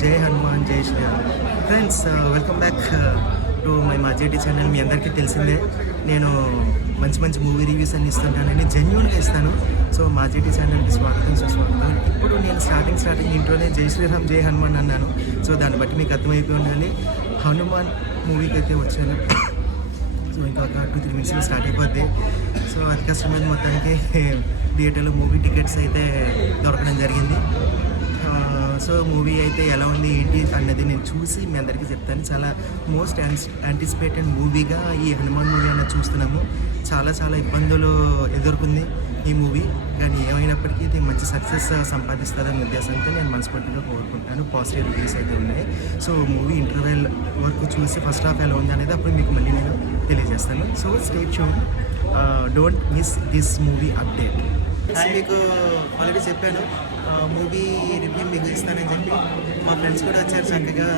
జై హనుమాన్ జై Shri Ram. Friends, welcome back to my Majeti channel. మీ అందరికీ తెలిసిందే, నేను మంచి మంచి మూవీ రివ్యూస్ అన్ని ఇస్తుంటానని జెన్యూన్గా ఇస్తాను. సో మాజేటి ఛానల్కి స్వాగతం సుస్వాగతం. ఇప్పుడు నేను స్టార్టింగ్ ఇంట్లోనే జై శ్రీరామ్ జై హనుమాన్ అన్నాను. సో దాన్ని బట్టి మీకు అర్థమైపోయి ఉండాలి. హనుమాన్ మూవీకి అయితే వచ్చాను. సో ఇంకా ఒక 2-3 మినిట్స్లో స్టార్ట్ అయిపోద్ది. సో అది కష్టమైన మొత్తానికి థియేటర్లో మూవీ టికెట్స్ అయితే దొరకడం జరిగింది. సో మూవీ అయితే ఎలా ఉంది ఏంటి అన్నది నేను చూసి మీ అందరికీ చెప్తాను. చాలా మోస్ట్ యాంటిసిపేటెడ్ మూవీగా ఈ హనుమాన్ మూవీ అన్నది చూస్తున్నాము. చాలా ఇబ్బందులు ఎదుర్కొంది ఈ మూవీ, కానీ ఏమైనప్పటికీ ఇది మంచి సక్సెస్ సంపాదిస్తుందనే ఉద్దేశంతో నేను మనస్ఫూర్తిగా కోరుకుంటాను. పాజిటివ్ రివ్యూస్ అయితే ఉన్నాయి. సో మూవీ ఇంటర్వెల్ వరకు చూసి ఫస్ట్ హాఫ్ ఎలా ఉంది అనేది అప్పుడు మీకు మళ్ళీ నేను తెలియజేస్తాను. So stay tuned, don't miss this movie update. మీకు ఆల్రెడీ చెప్పాను మూవీ రివ్యూ మీకు ఇస్తానని చెప్పి. మా ఫ్రెండ్స్ కూడా వచ్చారు చక్కగా.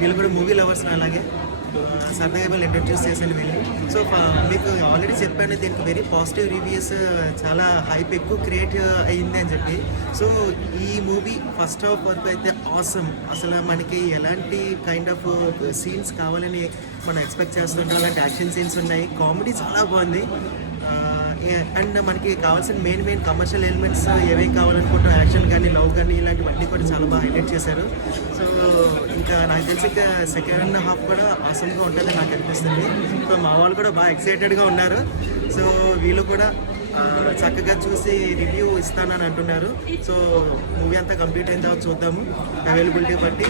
వీళ్ళు కూడా మూవీ లవర్స్ అలాగే సరదాగా వాళ్ళు ఇంట్రడ్యూస్ చేశాను వీళ్ళు. సో మీకు ఆల్రెడీ చెప్పాను, దీనికి వెరీ పాజిటివ్ రివ్యూస్, చాలా హైప్ ఎక్కువ క్రియేట్ అయ్యింది అని చెప్పి. సో ఈ మూవీ ఫస్ట్ హాఫ్ వరకు అయితే ఆసమ్. అసలు మనకి ఎలాంటి కైండ్ ఆఫ్ సీన్స్ కావాలని మనం ఎక్స్పెక్ట్ చేస్తుంటాం, అలాంటి యాక్షన్ సీన్స్ ఉన్నాయి. కామెడీ చాలా బాగుంది. అండ్ మనకి కావాల్సిన మెయిన్ కమర్షియల్ ఎలిమెంట్స్ ఏవేవి కావాలనుకుంటాం, యాక్షన్ కానీ లవ్ కానీ ఇలాంటివన్నీ కూడా చాలా బాగా హైలైట్ చేశారు. సో ఇంకా నాకు తెలిసి ఇంకా సెకండ్ హాఫ్ కూడా ఆసమ్గా ఉంటుందని నాకు అనిపిస్తుంది. సో మా వాళ్ళు కూడా బాగా ఎక్సైటెడ్గా ఉన్నారు. సో వీళ్ళు కూడా చక్కగా చూసి రివ్యూ ఇస్తానని అంటున్నారు. సో మూవీ అంతా కంప్లీట్ అయిన తర్వాత చూద్దాము అవైలబిలిటీ బట్టి.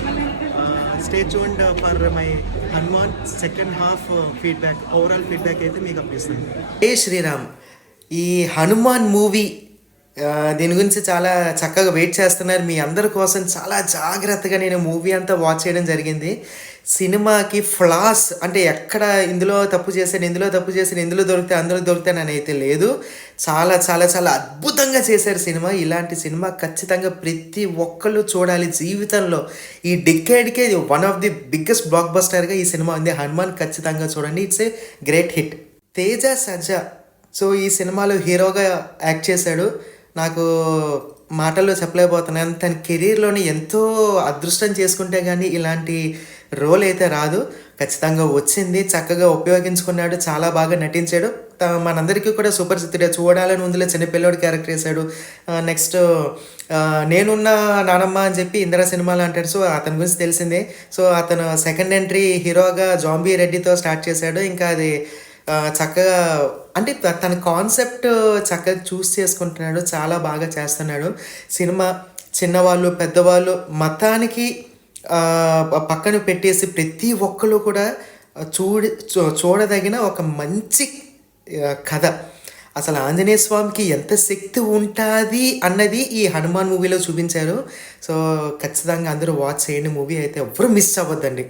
Stay tuned for my Hanuman second half feedback. Overall feedback అయితే మీకు అప్పిస్తుంది. ఏ శ్రీరామ్, ఈ హనుమాన్ మూవీ దీని గురించి చాలా చక్కగా వెయిట్ చేస్తున్నారు. మీ అందరి కోసం చాలా జాగ్రత్తగా నేను మూవీ అంతా వాచ్ చేయడం జరిగింది. సినిమాకి ఫ్లాస్ అంటే ఎక్కడ ఇందులో తప్పు చేశాను, ఇందులో దొరికితే అందులో దొరుకుతానని అయితే లేదు. చాలా అద్భుతంగా చేశారు సినిమా. ఇలాంటి సినిమా ఖచ్చితంగా ప్రతి ఒక్కళ్ళు చూడాలి జీవితంలో. ఈ డికేడ్కే one of the biggest block బస్టర్గా ఈ సినిమా ఉంది. హనుమాన్ ఖచ్చితంగా చూడండి. It's a great hit. Teja Sajja so ఈ సినిమాలో హీరోగా యాక్ట్ చేశాడు. నాకు మాటల్లో చెప్పలేకపోతున్నాను. తన కెరీర్లోని ఎంతో అదృష్టం చేసుకుంటే కానీ ఇలాంటి రోల్ అయితే రాదు. ఖచ్చితంగా వచ్చింది, చక్కగా ఉపయోగించుకున్నాడు, చాలా బాగా నటించాడు. మనందరికీ కూడా సూపర్ హిట్. చూడాలని ఉందిలో చిన్నపిల్లోడు క్యారెక్టర్ వేశాడు. నెక్స్ట్ నేనున్న నానమ్మ అని చెప్పి ఇందిరా సినిమాలో అంటాడు. సో అతని గురించి తెలిసిందే. సో అతను సెకండ్ ఎంట్రీ హీరోగా జాంబీ రెడ్డితో స్టార్ట్ చేశాడు. ఇంకా అది చక్కగా అంటే తన కాన్సెప్ట్ చక్కగా చూస్ చేసుకుంటున్నాడు, చాలా బాగా చేస్తున్నాడు. సినిమా చిన్నవాళ్ళు పెద్దవాళ్ళు మతానికి పక్కన పెట్టేసి ప్రతి ఒక్కరు కూడా చూడదగిన ఒక మంచి కథ. అసలు ఆంజనేయ స్వామికి ఎంత శక్తి ఉంటుంది అన్నది ఈ హనుమాన్ మూవీలో చూపించారు. సో ఖచ్చితంగా అందరూ వాచ్ చేయండి. మూవీ అయితే ఎవ్వరూ మిస్ అవ్వద్దండి.